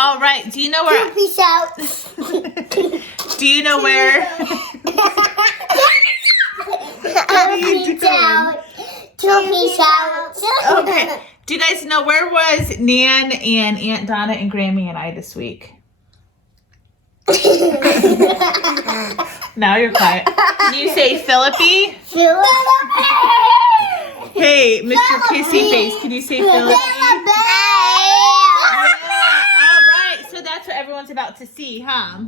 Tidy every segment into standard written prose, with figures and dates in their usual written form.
All right. Do you know where? Peace out. Do you know where? What are you doing? Peace out. Okay. Do you guys know where was Nan and Aunt Donna and Grammy and I this week? Now you're quiet. Can you say Philippi? Hey, Mr. Kissy Face, can you say Philippi? Yeah. All right. So that's what everyone's about to see, huh?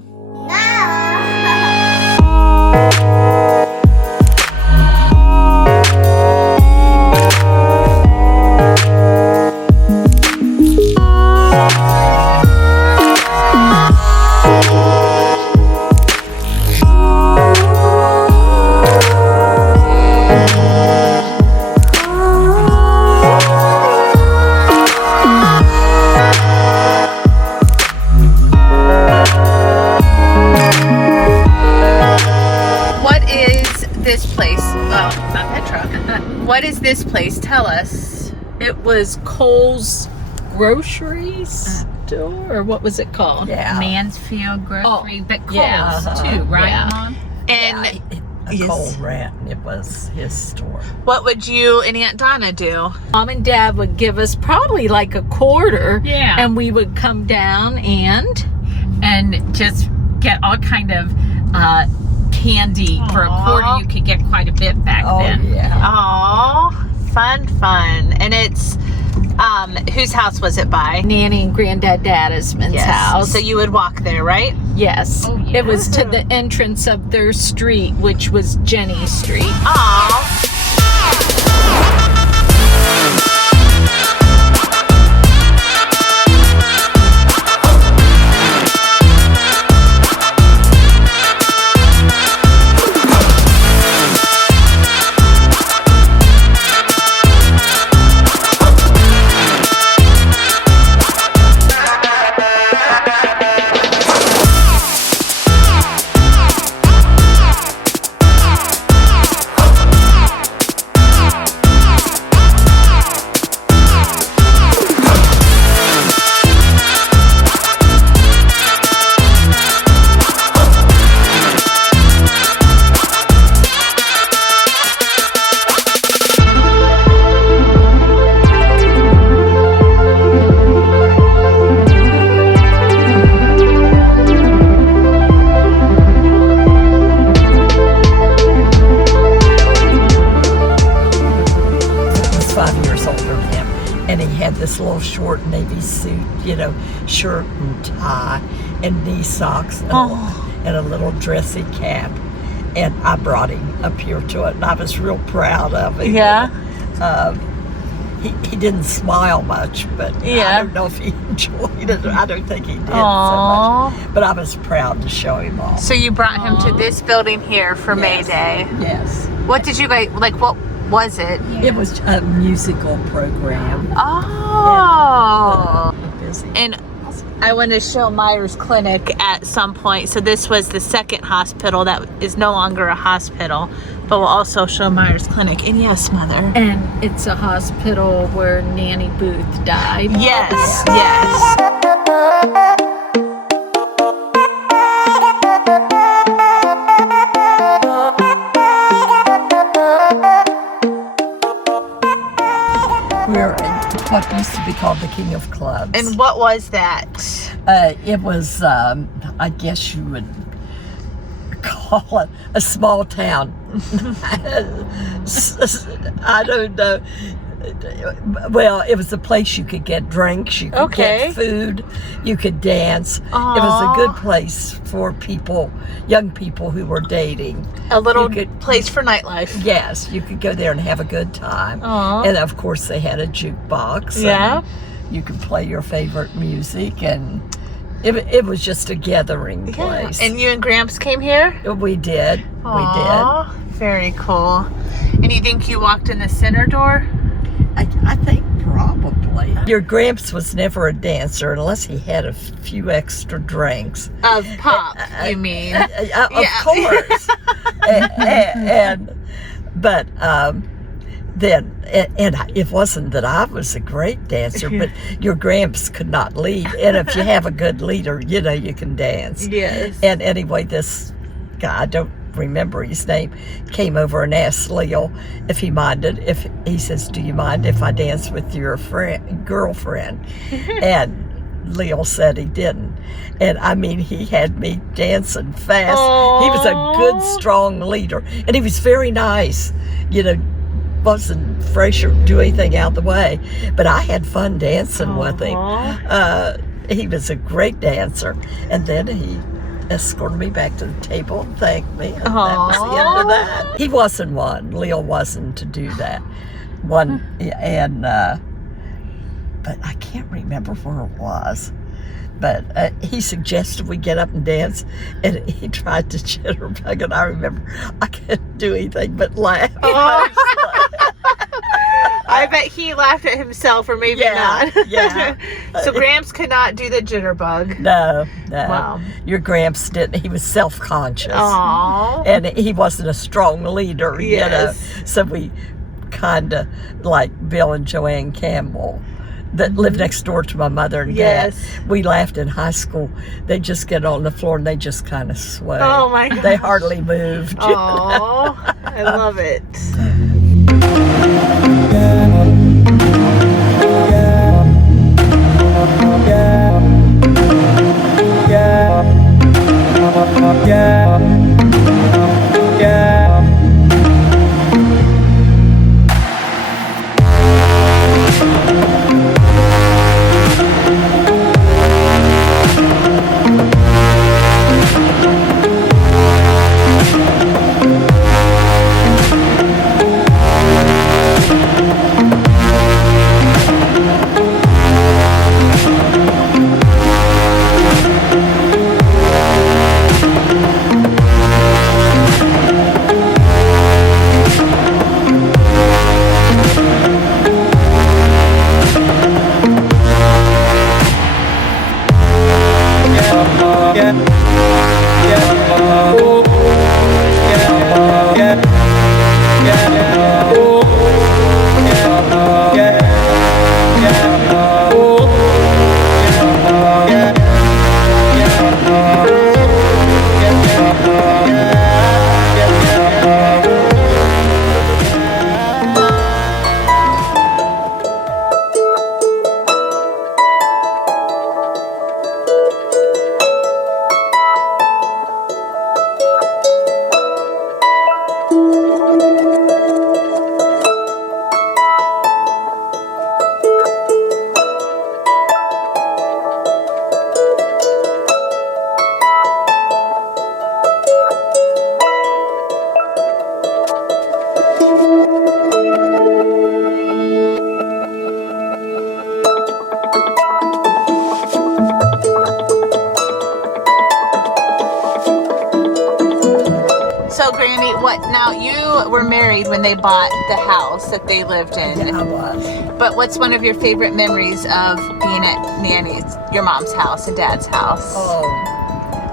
What is this place? Tell us. It was Cole's grocery store, or what was it called? Yeah. Mansfield Grocery, but Cole's yeah, too, right, yeah. Mom? And a Cole ran. It was his store. what would you and Aunt Donna do? Mom and Dad would give us probably like a quarter, Yeah. and we would come down and just get all kind of candy for a quarter. You could get quite a bit back then. Yeah. Oh, fun. And it's, whose house was it by? Nanny and Granddad Dadisman's house. So you would walk there, right? Yes. Oh, yeah. It was to the entrance of their street, which was Jenny Street. Oh. This little short navy suit, shirt and tie and knee socks and a little dressy cap. And I brought him up here to it, and I was real proud of him. Yeah. He didn't smile much, but I don't know if he enjoyed it. I don't think he did so much. But I was proud to show him all. So you brought him to this building here for May Day. Yes. What did you guys, what was it? It was a musical program. Oh. Busy. And I want to show Myers Clinic at some point. So this was the second hospital that is no longer a hospital, but we'll also show Myers Clinic. And yes, Mother. And it's a hospital where Nanny Booth died. Yes, yes. We're what used to be called the King of Clubs. And what was that? It was, I guess you would call it a small town. I don't know. Well, it was a place you could get drinks, you could get food, you could dance. It was a good place for people, young people who were dating. A little place for nightlife. Yes, you could go there and have a good time. And of course they had a jukebox. Yeah. And you could play your favorite music, and it was just a gathering place. And you and Gramps came here? We did. Aww, we did. Very cool. And you think you walked in the center door? I think probably. Your Gramps was never a dancer unless he had a few extra drinks. Of pop, you mean? Of course. But then, and it wasn't that I was a great dancer, but your gramps could not lead. And if you have a good leader, you know, you can dance. Yes. And anyway, this guy, I don't remember his name, came over and asked Leo if he minded. If he says, "Do you mind if I dance with your girlfriend?" And Leo said he didn't. And I mean, he had me dancing fast. Aww. He was a good, strong leader. And he was very nice. You know, wasn't fresh or do anything out of the way. But I had fun dancing with him. He was a great dancer. And then he escorted me back to the table and thanked me. And that was the end of that. He wasn't one. Leo wasn't to do that. One, and but I can't remember where it was. But he suggested we get up and dance, and he tried to jitterbug, and I remember I couldn't do anything but laugh. I bet he laughed at himself, or maybe not. Yeah. So Gramps could not do the jitterbug. No. Wow. Your Gramps didn't. He was self-conscious. Aww. And he wasn't a strong leader, Yes. you know. So we kind of like Bill and Joanne Campbell that lived next door to my mother and dad. Yes. We laughed in high school. They just get on the floor and they just kind of sway. Oh my God. They hardly moved. Oh, I love it. So, Granny, now you were married when they bought the house that they lived in. Yeah, I was. But what's one of your favorite memories of being at Nanny's, your mom's house and Dad's house? Oh,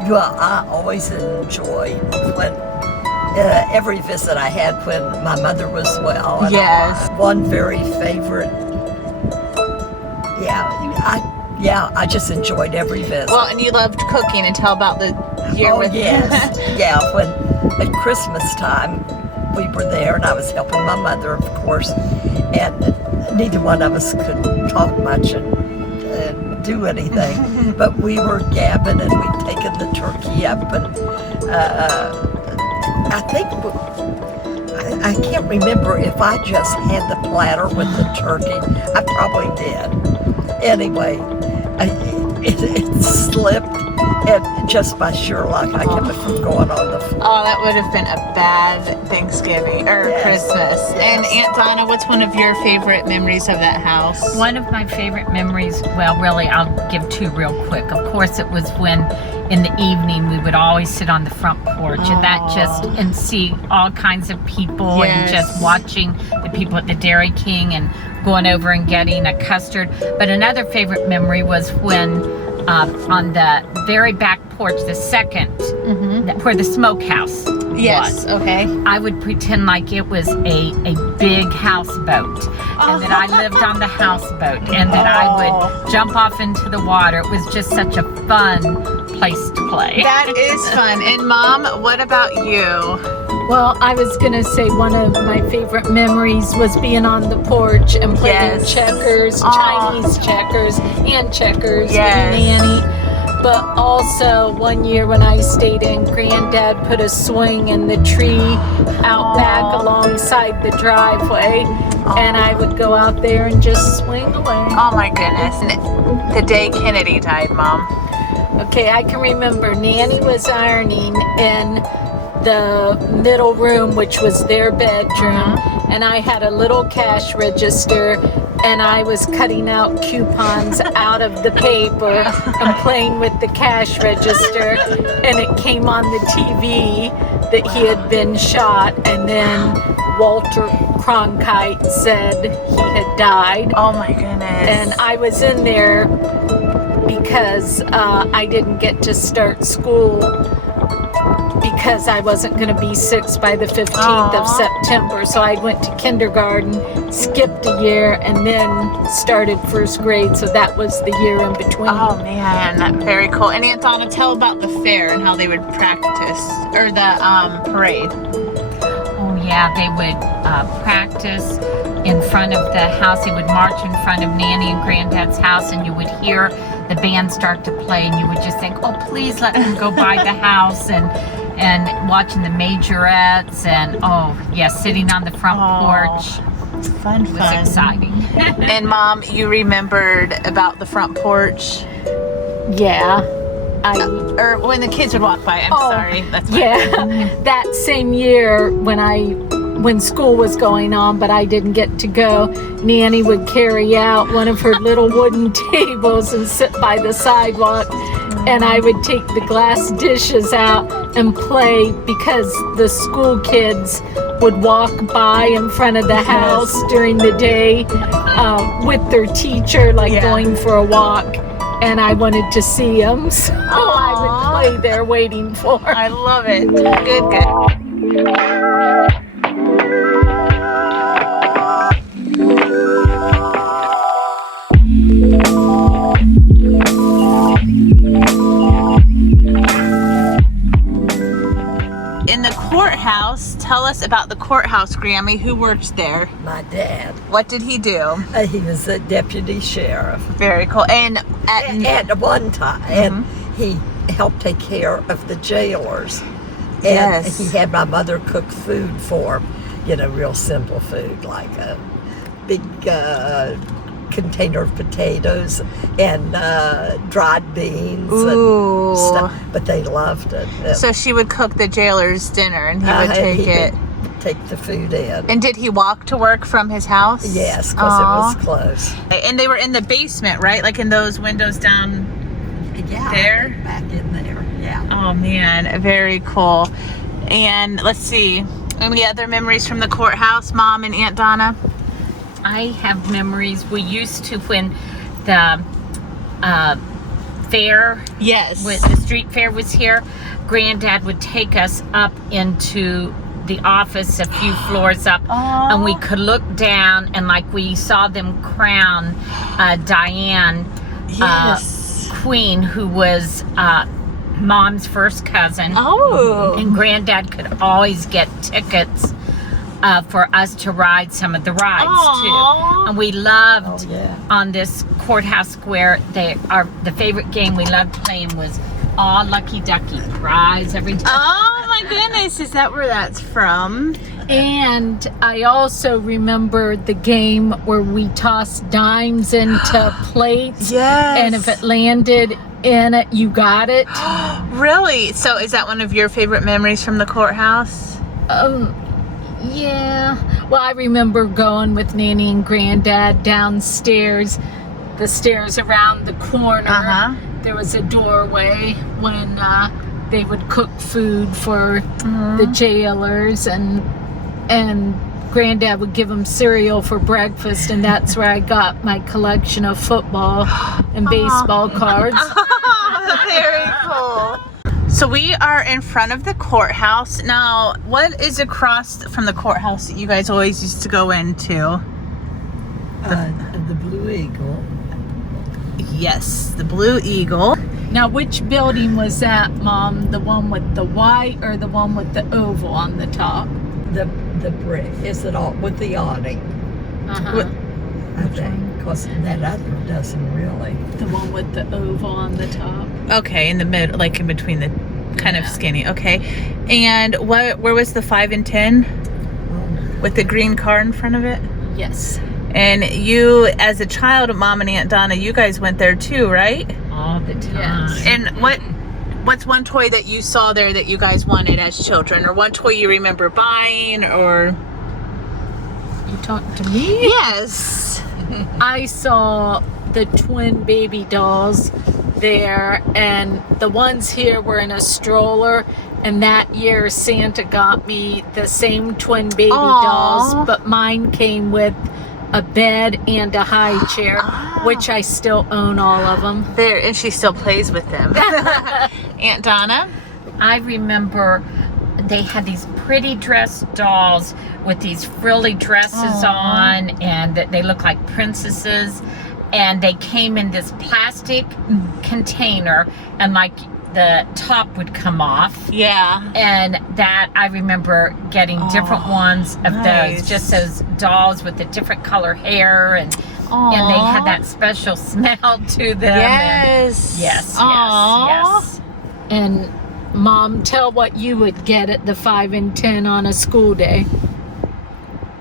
well, I always enjoyed when every visit I had when my mother was well. And Yes. One very favorite. I just enjoyed every visit. Well, and you loved cooking, and tell about the year with yes. Yeah, when at Christmas time we were there and I was helping my mother, of course, and neither one of us could talk much and do anything, but we were gabbing and we'd taken the turkey up, and I think I can't remember if I just had the platter with the turkey. I probably did. Anyway, it slipped, and just by sheer luck, I kept it from going on the floor. Oh, that would have been a bad Thanksgiving or Yes. Christmas. Yes. And Aunt Donna, what's one of your favorite memories of that house? One of my favorite memories, well, really, I'll give two real quick. Of course, it was when in the evening we would always sit on the front porch and see all kinds of people and Yes. just watching the people at the Dairy King and going over and getting a custard. But another favorite memory was when on the very back porch, the second, where the smokehouse Yes. was. Okay. I would pretend like it was a big houseboat, and that I lived on the houseboat, and that I would jump off into the water. It was just such a fun place to play. That is fun. And Mom, what about you? Well, I was gonna say one of my favorite memories was being on the porch and playing Yes. checkers, Aw. Chinese checkers, and checkers Yes. with Nanny. But also one year when I stayed in, Granddad put a swing in the tree out back alongside the driveway, and I would go out there and just swing away. Oh my goodness. The day Kennedy died, Mom. Okay, I can remember Nanny was ironing in the middle room, which was their bedroom, and I had a little cash register, and I was cutting out coupons out of the paper and playing with the cash register, and it came on the TV that he had been shot, and then Walter Cronkite said he had died. Oh my goodness. And I was in there because I didn't get to start school because I wasn't going to be 6 by the 15th of September. So I went to kindergarten, skipped a year, and then started first grade. So that was the year in between. Oh man, very cool. And Aunt Donna, tell about the fair and how they would practice, or the parade. Oh yeah, they would practice in front of the house. They would march in front of Nanny and Granddad's house, and you would hear the band start to play, and you would just think, oh, please let them go by the house, and watching the majorettes, and oh yeah, sitting on the front porch. Fun, It was exciting. And Mom, you remembered about the front porch? Yeah. Or when the kids would walk by, I'm sorry. That's my Yeah, that same year when school was going on, but I didn't get to go, Nanny would carry out one of her little wooden tables and sit by the sidewalk, and I would take the glass dishes out and play because the school kids would walk by in front of the house during the day with their teacher, going for a walk. And I wanted to see them, so I would play there waiting for her. I love it. Good, good. In the courthouse, tell us about the courthouse, Grammy. Who works there? My dad. What did he do? He was a deputy sheriff. Very cool. And At one time, and he helped take care of the jailers. And he had my mother cook food for him, real simple food, like a big container of potatoes and dried beans and stuff. But they loved it. so she would cook the jailer's dinner, and he would take it. Take the food in. And did he walk to work from his house? Yes, because it was close. And they were in the basement, right? Like in those windows down there? Back in there, yeah. Oh man, very cool. And let's see, any other memories from the courthouse, Mom and Aunt Donna? I have memories. We used to, when the fair, the street fair was here, Granddad would take us up into the office a few floors up, and we could look down, and we saw them crown Diane Queen, who was Mom's first cousin. And Granddad could always get tickets for us to ride some of the rides too. And we loved on this courthouse square. The favorite game we loved playing was Lucky Ducky, prize every time. Oh my goodness, is that where that's from? And I also remember the game where we tossed dimes into plates. Yes. And if it landed in it, you got it. Really? So is that one of your favorite memories from the courthouse? Yeah. Well, I remember going with Nanny and Granddad downstairs, the stairs around the corner. There was a doorway when they would cook food for the jailers, and Granddad would give them cereal for breakfast, and that's where I got my collection of football and baseball cards. Very cool. So we are in front of the courthouse. Now, what is across from the courthouse that you guys always used to go into? The Blue Eagle. Yes, the Blue Eagle. Now, which building was that, Mom? The one with the white or the one with the oval on the top? The brick. Is it all with the awning? Uh-huh. I think. Because that other doesn't really. The one with the oval on the top. Okay, in the mid, like in between the kind of skinny. Okay, and where was the 5 and 10 with the green car in front of it? Yes. And you, as a child of Mom and Aunt Donna, you guys went there too, right? All the time. Yes. And what's one toy that you saw there that you guys wanted as children, or one toy you remember buying, or? You talking to me? Yes. I saw the twin baby dolls there, and the ones here were in a stroller, and that year Santa got me the same twin baby dolls, but mine came with a bed and a high chair, which I still own all of them. There, and she still plays with them. Aunt Donna? I remember they had these pretty dressed dolls with these frilly dresses on, and they look like princesses, and they came in this plastic container, and like the top would come off. Yeah. And that I remember getting different ones of nice. those, just those dolls with the different color hair, and they had that special smell to them. Yes. And yes. And Mom, tell what you would get at the 5 and 10 on a school day.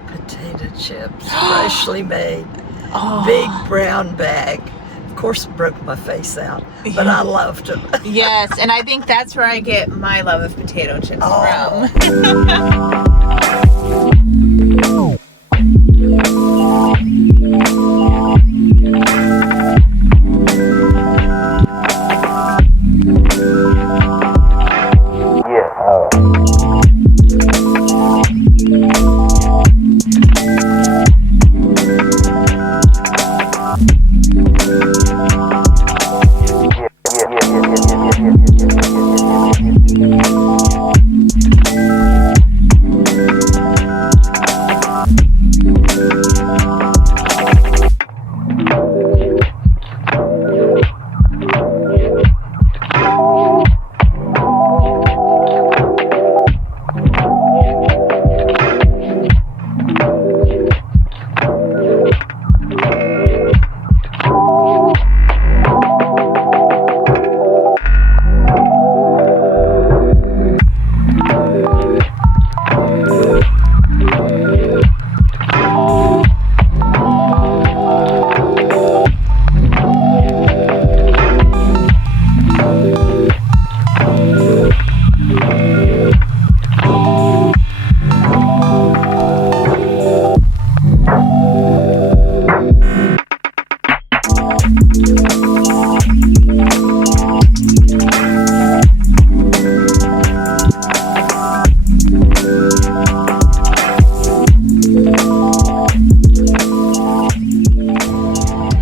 Potato chips, freshly made. Big brown bag. Of course, broke my face out, but I loved them. Yes, and I think that's where I get my love of potato chips from.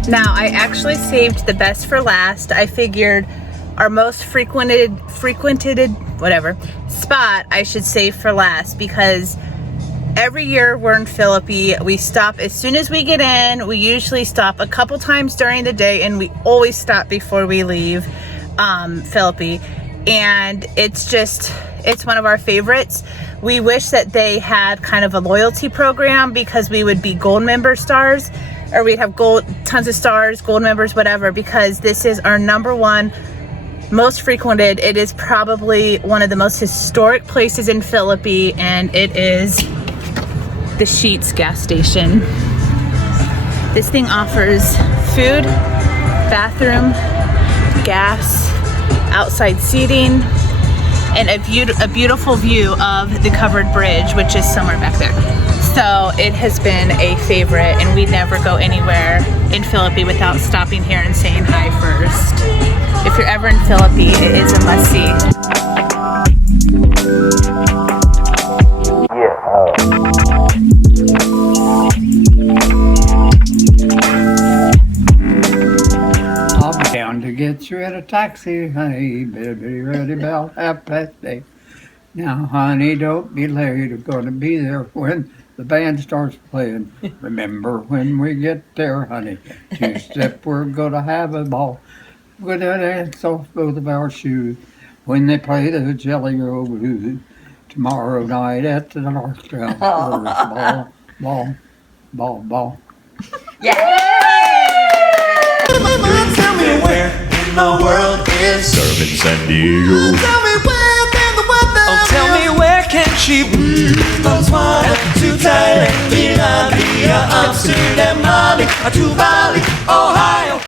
Now, I actually saved the best for last. I figured our most frequented whatever spot I should save for last, because every year we're in Philippi. We stop as soon as we get in. We usually stop a couple times during the day, and we always stop before we leave Philippi. And it's one of our favorites. We wish that they had kind of a loyalty program, because we would be gold member stars, or we'd have tons of stars, gold members, whatever, because this is our #1 most frequented. It is probably one of the most historic places in Philippi, and it is the Sheets gas station. This thing offers food, bathroom, gas, outside seating, and a beautiful view of the covered bridge, which is somewhere back there. So it has been a favorite, and we never go anywhere in Philippi without stopping here and saying hi first. If you're ever in Philippi, it is a must-see. I'll be down to get you at a time. taxi, honey. Better be ready about 8:30. Now, honey, don't be late. We're going to be there when the band starts playing. Remember when we get there, honey. Two-step, we're going to have a ball. We're going to dance off both of our shoes when they play the Jelly Roll Blues. Tomorrow night at the Northtown Ball, ball, ball, ball. Tell me where in the world is Surfing San Diego. Tell me where in the world. Oh, tell me where can she be? From Swan to Thailand, Milan, via Amsterdam, Mali, to Bali, Ohio.